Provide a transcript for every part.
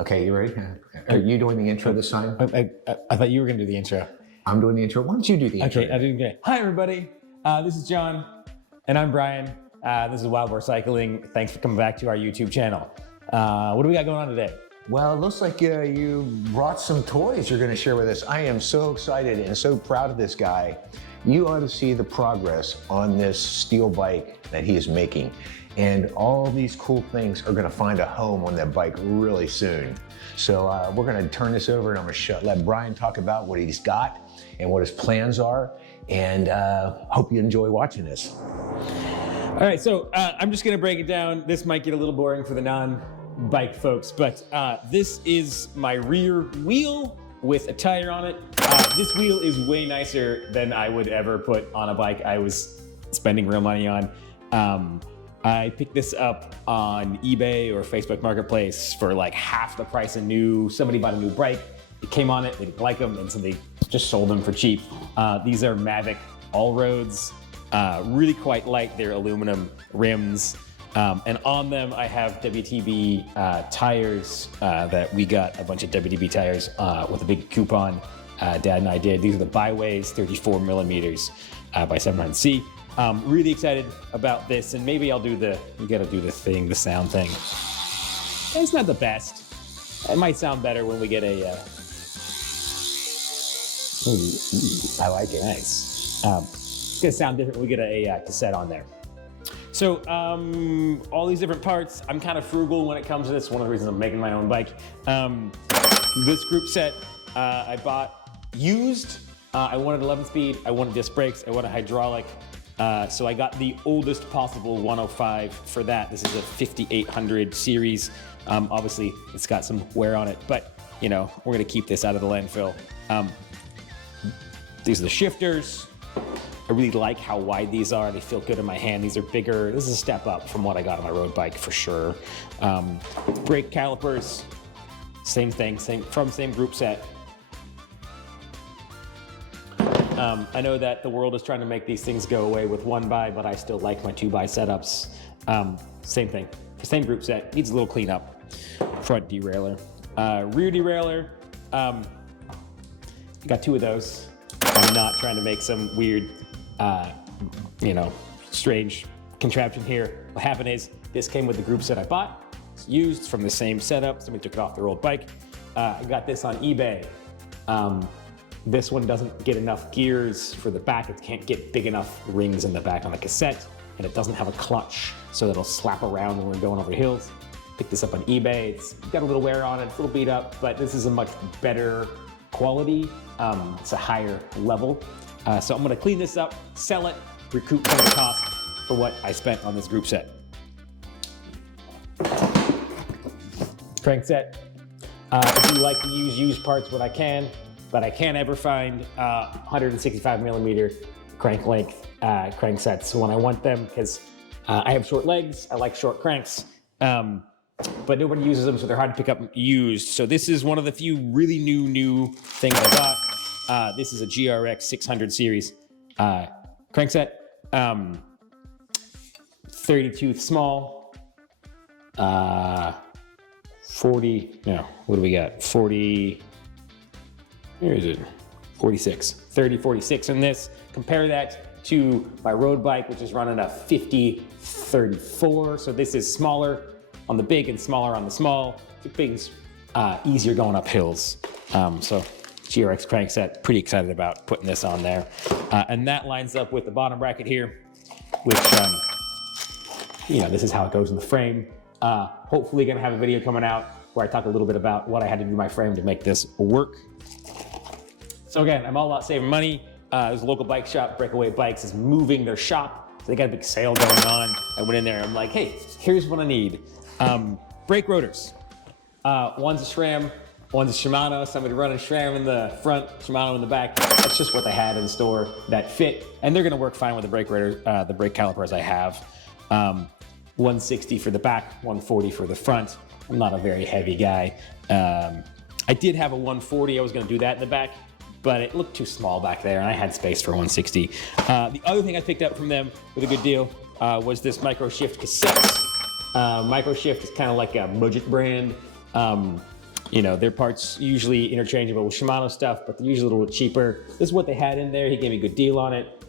Okay, you ready? Are you doing the intro this time? I thought you were going to do the intro. I'm doing the intro. Why don't you do the intro? Okay, I didn't get it. Hi, everybody. This is John, and I'm Brian. This is Wild Boar Cycling. Thanks for coming back to our YouTube channel. What do we got going on today? Well, it looks like you brought some toys you're going to share with us. I am so excited and so proud of this guy. You ought to see the progress on this steel bike that he is making. And all these cool things are going to find a home on that bike really soon. So we're going to turn this over and I'm going to let Brian talk about what he's got and what his plans are. And hope you enjoy watching this. All right, so I'm just going to break it down. This might get a little boring for the non-bike folks, but this is my rear wheel with a tire on it. This wheel is way nicer than I would ever put on a bike I was spending real money on. I picked this up on eBay or Facebook Marketplace for like half the price of new. Somebody bought a new bike, it came on it, they didn't like them, and so they just sold them for cheap. These are Mavic all-roads, really quite light. They're aluminum rims, and on them I have WTB tires that we got a bunch of WTB tires with a big coupon. Dad and I did. These are the Byways 34 millimeters by 700C. Really excited about this, and maybe I'll do you gotta do the sound thing. It's not the best. It might sound better when we get a, I like it. Nice. It's gonna sound different when we get a cassette on there. So, all these different parts, I'm kind of frugal when it comes to this. One of the reasons I'm making my own bike. This group set, I bought used. I wanted 11 speed, I wanted disc brakes, I wanted hydraulic. So I got the oldest possible 105 for that. This is a 5800 series. Obviously, it's got some wear on it, but you know, we're gonna keep this out of the landfill. These are the shifters. I really like how wide these are. They feel good in my hand. These are bigger. This is a step up from what I got on my road bike for sure. Brake calipers, same thing, same group set. I know that the world is trying to make these things go away with 1x, but I still like my 2x setups. Same thing, same group set, needs a little cleanup. Front derailleur. Rear derailleur, got 2 of those. I'm not trying to make some weird, strange contraption here. What happened is, this came with the group set I bought. It's used from the same setup. Somebody took it off their old bike. I got this on eBay. This one doesn't get enough gears for the back. It can't get big enough rings in the back on the cassette, and it doesn't have a clutch, so it'll slap around when we're going over hills. Picked this up on eBay. It's got a little wear on it, it's a little beat up, but this is a much better quality. It's a higher level. So I'm gonna clean this up, sell it, recoup some of the cost for what I spent on this group set. Crank set. If you like to use used parts, what I can, but I can't ever find 165 millimeter crank length crank sets when I want them, because I have short legs, I like short cranks, but nobody uses them, so they're hard to pick up used. So this is one of the few really new things I got. This is a GRX 600 series crank set, 32 small, 40, no, what do we got? 40, where is it? 46, 30, 46 in this. Compare that to my road bike, which is running a 50, 34. So this is smaller on the big and smaller on the small. The big's easier going up hills. So GRX crank set, pretty excited about putting this on there. And that lines up with the bottom bracket here, which, this is how it goes in the frame. Hopefully gonna have a video coming out where I talk a little bit about what I had to do to my frame to make this work. So again, I'm all about saving money. There's a local bike shop, Breakaway Bikes, is moving their shop. So they got a big sale going on. I went in there, I'm like, hey, here's what I need. Brake rotors. One's a SRAM, one's a Shimano. Somebody running SRAM in the front, Shimano in the back. That's just what they had in the store that fit. And they're gonna work fine with the brake rotor, the brake calipers I have. 160 for the back, 140 for the front. I'm not a very heavy guy. I did have a 140, I was gonna do that in the back, but it looked too small back there and I had space for 160. The other thing I picked up from them with a good deal was this Microshift cassette. Microshift is kind of like a budget brand. Their parts usually interchangeable with Shimano stuff, but they're usually a little bit cheaper. This is what they had in there. He gave me a good deal on it.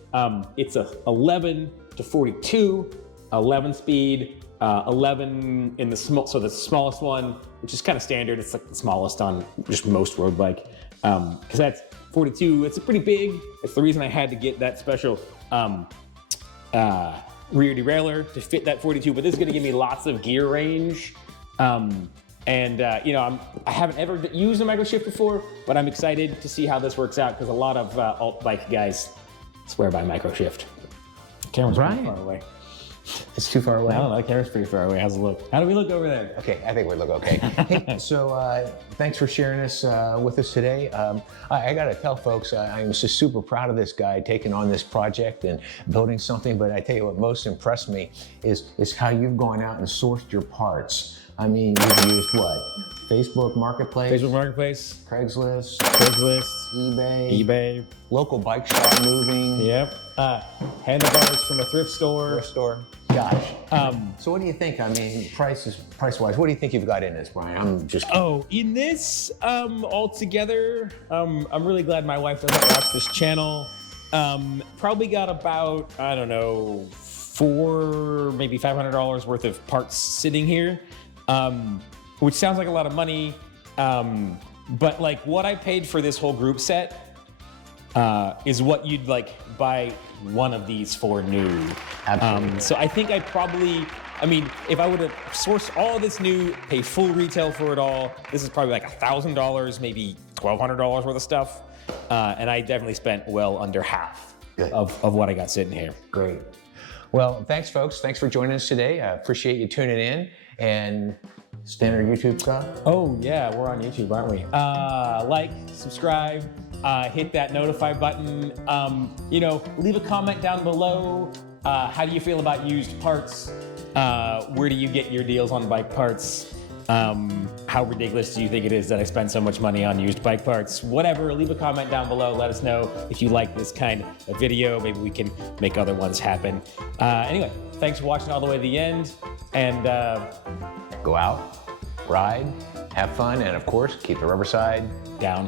It's a 11 to 42, 11 speed, 11 in the small, so the smallest one, which is kind of standard. It's like the smallest on just most road bike. Because that's 42. It's a pretty big. It's the reason I had to get that special rear derailleur to fit that 42. But this is going to give me lots of gear range. I haven't ever used a micro shift before, but I'm excited to see how this works out because a lot of alt bike guys swear by micro shift. Camera's pretty far away. It's too far away. I don't know. The camera's pretty far away. How's it look? How do we look over there? Okay, I think we look okay. Hey, so thanks for sharing this with us today. I got to tell folks, I'm just super proud of this guy taking on this project and building something. But I tell you what most impressed me is how you've gone out and sourced your parts. I mean, you've used what? Facebook Marketplace? Facebook Marketplace. Craigslist. eBay. Local bike shop moving. Yep. Handlebars from a thrift store. Gosh. So what do you think? I mean, price-wise, what do you think you've got in this, Brian? I'm just kidding. Oh, in this, altogether, I'm really glad my wife doesn't watch this channel. Probably got about, I don't know, maybe $500 worth of parts sitting here, which sounds like a lot of money. But like what I paid for this whole group set is what you'd like buy one of these for new. Absolutely. So I think if I were to source all of this new, pay full retail for it all, this is probably like $1,000, maybe $1,200 worth of stuff. And I definitely spent well under half of what I got sitting here. Great. Well, thanks, folks. Thanks for joining us today. I appreciate you tuning in. And standard YouTube stuff? Oh, yeah, we're on YouTube, aren't we? Like, subscribe, hit that notify button. Leave a comment down below. How do you feel about used parts? Where do you get your deals on bike parts? How ridiculous do you think it is that I spend so much money on used bike parts? Whatever, leave a comment down below. Let us know if you like this kind of video. Maybe we can make other ones happen. Anyway, thanks for watching all the way to the end. And go out, ride, have fun, and of course, keep the rubber side down.